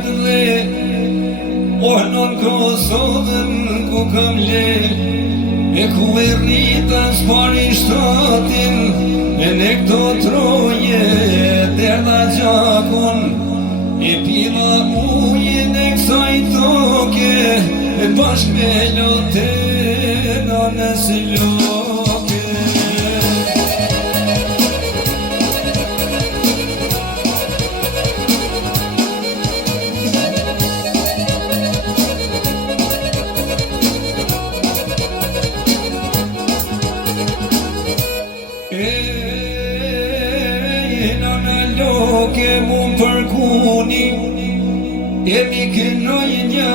këtë dhe Ohnon Kosovën ku kam le E ku e rrita s'pari shtatin E ne këto troje derdha gjakon E pima ujin e kësaj toke E bashk me lotena nësë loke Loke mu përkuni E mi kënoj një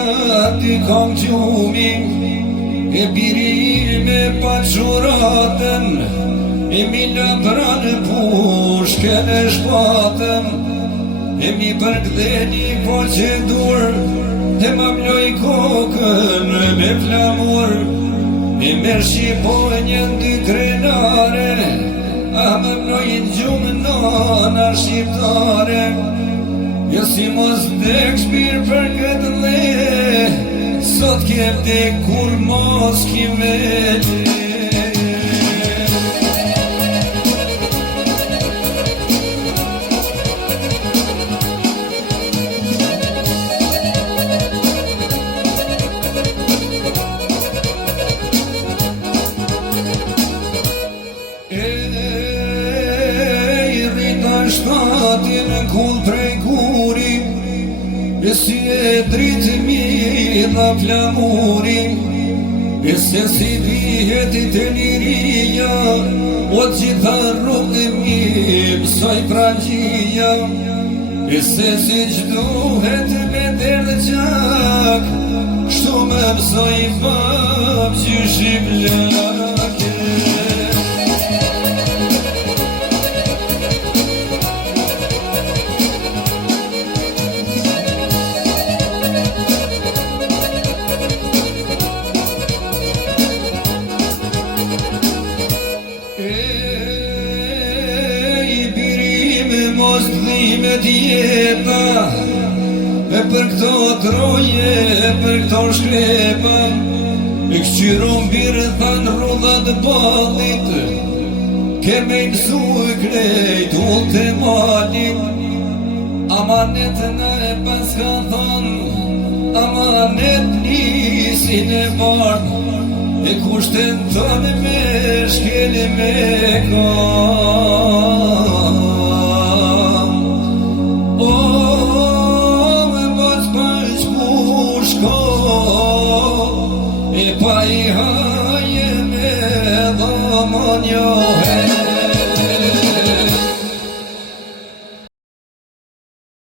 ty kam gjumi E biri me paquratën E mi lëpranë pushken e shpatën E mi përgdheni po që dur E më mloj kokën me flamur E me shqiponjën dy krenare A më mnojnë gjumë nana shqiptare Jo si mos dek shpirë për këtë le Sot kem dek kur mos kime le Shtatin kull prej guri E si e dritë mirë flamuri E se si vihet i të liria O gjitha rrugë mi mësoj pragjia E se si gjduhet me derdë gjak Shtu me mësoj bab që shqiplake Mos dhime t'jeta E për këto troje, e për këto shkrepa E këqyron birë thanë rrudhat balit Ke me mësu e krejt ullë të malit Amanet në e pas ka thonë Amanet nisin e bardh E kushten tënë me shkeli me kam E pa I haje me dhamon jo